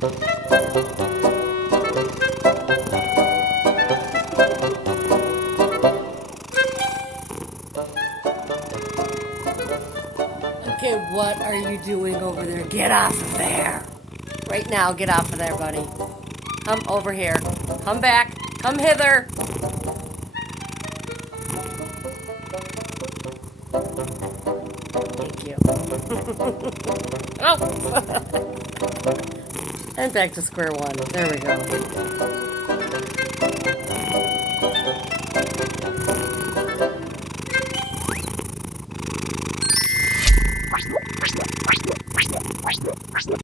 Okay, what are you doing over there? Get off of there! Right now, get off of there, buddy. Come over here. Come back. Come hither. Thank you. Oh! And back to square one. There we go.